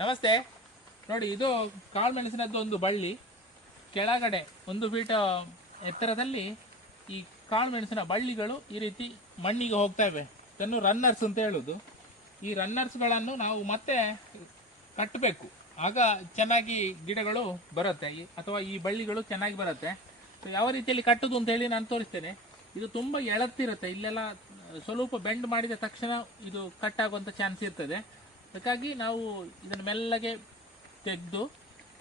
ನಮಸ್ತೆ. ನೋಡಿ, ಇದು ಕಾಳು ಮೆಣಸಿನದ್ದು ಒಂದು ಬಳ್ಳಿ. ಕೆಳಗಡೆ ಒಂದು ಫೀಟ್ ಎತ್ತರದಲ್ಲಿ ಈ ಕಾಳು ಮೆಣಸಿನ ಬಳ್ಳಿಗಳು ಈ ರೀತಿ ಮಣ್ಣಿಗೆ ಹೋಗ್ತಾ ಇವೆ. ಇದನ್ನು ರನ್ನರ್ಸ್ ಅಂತ ಹೇಳುದು. ಈ ರನ್ನರ್ಸ್ಗಳನ್ನು ನಾವು ಮತ್ತೆ ಕಟ್ಟಬೇಕು. ಆಗ ಚೆನ್ನಾಗಿ ಗಿಡಗಳು ಬರುತ್ತೆ. ಅಥವಾ ಈ ಬಳ್ಳಿಗಳು ಚೆನ್ನಾಗಿ ಬರುತ್ತೆ. ಯಾವ ರೀತಿಯಲ್ಲಿ ಕಟ್ಟುದು ಅಂತ ಹೇಳಿ ನಾನು ತೋರಿಸ್ತೇನೆ. ಇದು ತುಂಬಾ ಎಳತ್ತಿರುತ್ತೆ. ಇಲ್ಲೆಲ್ಲ ಸ್ವಲ್ಪ ಬೆಂಡ್ ಮಾಡಿದ ತಕ್ಷಣ ಇದು ಕಟ್ ಆಗುವಂತ ಚಾನ್ಸ್ ಇರ್ತದೆ. ಅದಕ್ಕಾಗಿ ನಾವು ಇದನ್ನು ಮೆಲ್ಲಗೆ ತೆಗೆದು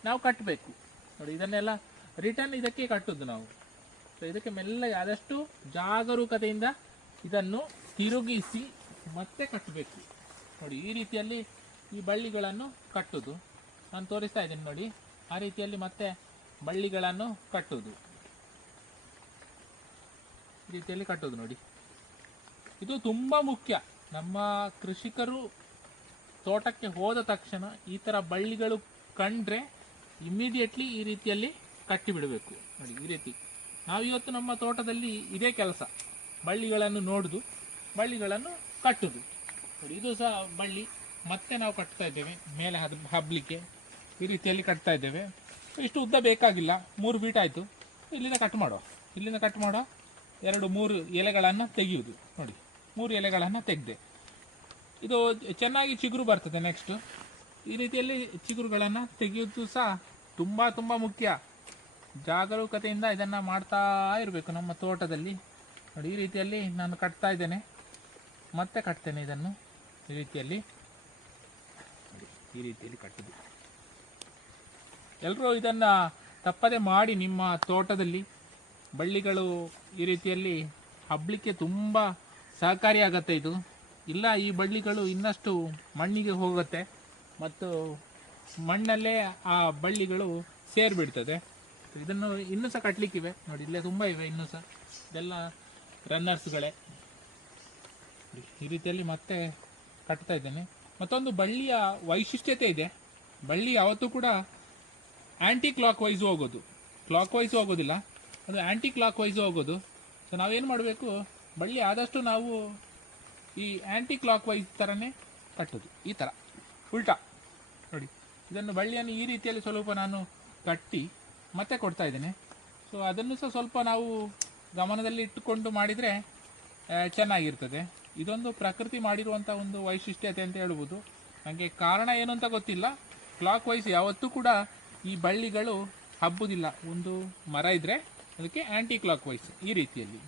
ನಾವು ಕಟ್ಟಬೇಕು. ನೋಡಿ, ಇದನ್ನೆಲ್ಲ ರಿಟರ್ನ್ ಇದಕ್ಕೆ ಕಟ್ಟುದು ನಾವು. ಸೊ ಇದಕ್ಕೆ ಮೆಲ್ಲಗೆ ಆದಷ್ಟು ಜಾಗರೂಕತೆಯಿಂದ ಇದನ್ನು ತಿರುಗಿಸಿ ಮತ್ತೆ ಕಟ್ಟಬೇಕು. ನೋಡಿ, ಈ ರೀತಿಯಲ್ಲಿ ಈ ಬಳ್ಳಿಗಳನ್ನು ಕಟ್ಟುದು. ನಾನು ತೋರಿಸ್ತಾ ಇದ್ದೀನಿ ನೋಡಿ, ಆ ರೀತಿಯಲ್ಲಿ ಮತ್ತೆ ಬಳ್ಳಿಗಳನ್ನು ಕಟ್ಟುದು. ಈ ರೀತಿಯಲ್ಲಿ ಕಟ್ಟುದು ನೋಡಿ. ಇದು ತುಂಬಾ ಮುಖ್ಯ. ನಮ್ಮ ಕೃಷಿಕರು ತೋಟಕ್ಕೆ ಹೋದ ತಕ್ಷಣ ಈ ಥರ ಬಳ್ಳಿಗಳು ಕಂಡ್ರೆ ಇಮಿಡಿಯೇಟ್ಲಿ ಈ ರೀತಿಯಲ್ಲಿ ಕಟ್ಟಿ ಬಿಡಬೇಕು. ನೋಡಿ, ಈ ರೀತಿ. ನಾವು ಇವತ್ತು ನಮ್ಮ ತೋಟದಲ್ಲಿ ಇದೇ ಕೆಲಸ. ಬಳ್ಳಿಗಳನ್ನು ನೋಡುದು, ಬಳ್ಳಿಗಳನ್ನು ಕಟ್ಟುದು. ನೋಡಿ, ಇದು ಸಹ ಬಳ್ಳಿ ಮತ್ತೆ ನಾವು ಕಟ್ತಾ ಇದ್ದೇವೆ. ಮೇಲೆ ಹದ್, ಹಬ್ಲಿಕ್ಕೆ ಈ ರೀತಿಯಲ್ಲಿ ಕಟ್ತಾ ಇದ್ದೇವೆ. ಇಷ್ಟು ಉದ್ದ ಬೇಕಾಗಿಲ್ಲ. ಮೂರು ಬೀಟ್ ಆಯಿತು. ಇಲ್ಲಿಂದ ಕಟ್ ಮಾಡುವ. ಇಲ್ಲಿಂದ ಕಟ್ ಮಾಡುವ. ಎರಡು, ಮೂರು ಎಲೆಗಳನ್ನು ತೆಗೆಯುವುದು ನೋಡಿ, ಮೂರು ಎಲೆಗಳನ್ನು ತೆಗೆದೆ. ಇದು ಚೆನ್ನಾಗಿ ಚಿಗುರು ಬರ್ತದೆ ನೆಕ್ಸ್ಟ್ ಈ ರೀತಿಯಲ್ಲಿ ಚಿಗುರುಗಳನ್ನು ತೆಗೆಯೋದು ಸಹ ತುಂಬ ತುಂಬ ಮುಖ್ಯ. ಜಾಗರೂಕತೆಯಿಂದ ಇದನ್ನು ಮಾಡ್ತಾ ಇರಬೇಕು ನಮ್ಮ ತೋಟದಲ್ಲಿ. ನೋಡಿ, ಈ ರೀತಿಯಲ್ಲಿ ನಾನು ಕಟ್ತಾ ಇದ್ದೇನೆ. ಮತ್ತೆ ಕಟ್ತೇನೆ ಇದನ್ನು. ಈ ರೀತಿಯಲ್ಲಿ. ಈ ರೀತಿಯಲ್ಲಿ ಕಟ್ಟಿದೆ. ಎಲ್ಲರೂ ಇದನ್ನು ತಪ್ಪದೆ ಮಾಡಿ ನಿಮ್ಮ ತೋಟದಲ್ಲಿ ಬಳ್ಳಿಗಳು ಈ ರೀತಿಯಲ್ಲಿ ಹಬ್ಬಲಿಕ್ಕೆ ತುಂಬ ಸಹಕಾರಿಯಾಗತ್ತೆ ಇದು. ಇಲ್ಲ, ಈ ಬಳ್ಳಿಗಳು ಇನ್ನಷ್ಟು ಮಣ್ಣಿಗೆ ಹೋಗುತ್ತೆ ಮತ್ತು ಮಣ್ಣಲ್ಲೇ ಆ ಬಳ್ಳಿಗಳು ಸೇರಿಬಿಡ್ತದೆ. ಇದನ್ನು ಇನ್ನೂ ಸಹ ಕಟ್ಟಲಿಕ್ಕಿವೆ ನೋಡಿ, ಇಲ್ಲೇ ತುಂಬ ಇವೆ ಇನ್ನೂ ಸಹ. ಇದೆಲ್ಲ ರನ್ನರ್ಸ್ಗಳೇ ಈ ರೀತಿಯಲ್ಲಿ ಮತ್ತೆ ಕಟ್ತಾ ಇದ್ದೇನೆ. ಮತ್ತೊಂದು ಬಳ್ಳಿಯ ವೈಶಿಷ್ಟ್ಯತೆ ಇದೆ. ಬಳ್ಳಿ ಯಾವತ್ತೂ ಕೂಡ ಆ್ಯಂಟಿ ಕ್ಲಾಕ್ ವೈಸ್ ಹೋಗೋದು. ಕ್ಲಾಕ್ ವೈಸ್ ಹೋಗೋದಿಲ್ಲ. ಅದು ಆ್ಯಂಟಿ ಕ್ಲಾಕ್ ವೈಸ್ ಹೋಗೋದು. ಸೊ ನಾವೇನು ಮಾಡಬೇಕು? ಬಳ್ಳಿ ಆದಷ್ಟು ನಾವು ಈ ಆ್ಯಂಟಿ ಕ್ಲಾಕ್ ವೈಸ್ ಥರನೇ ಕಟ್ಟೋದು. ಈ ಥರ ಉಲ್ಟಾ. ನೋಡಿ. ಇದನ್ನು ಬಳ್ಳಿಯನ್ನು ಈ ರೀತಿಯಲ್ಲಿ ಸ್ವಲ್ಪ ನಾನು ಕಟ್ಟಿ ಮತ್ತೆ ಕೊಡ್ತಾ ಇದ್ದೇನೆ. ಸೊ ಅದನ್ನು ಸಹ ಸ್ವಲ್ಪ ನಾವು ಗಮನದಲ್ಲಿ ಇಟ್ಟುಕೊಂಡು ಮಾಡಿದರೆ ಚೆನ್ನಾಗಿರ್ತದೆ. ಇದೊಂದು ಪ್ರಕೃತಿ ಮಾಡಿರುವಂಥ ಒಂದು ವೈಶಿಷ್ಟ್ಯತೆ ಅಂತ ಹೇಳ್ಬೋದು. ನನಗೆ ಕಾರಣ ಏನು ಅಂತ ಗೊತ್ತಿಲ್ಲ. ಕ್ಲಾಕ್ ವೈಸ್ ಯಾವತ್ತೂ ಕೂಡ ಈ ಬಳ್ಳಿಗಳು ಹಬ್ಬುದಿಲ್ಲ. ಒಂದು ಮರ ಇದ್ದರೆ ಅದಕ್ಕೆ ಆ್ಯಂಟಿ ಕ್ಲಾಕ್ ವೈಸ್ ಈ ರೀತಿಯಲ್ಲಿ.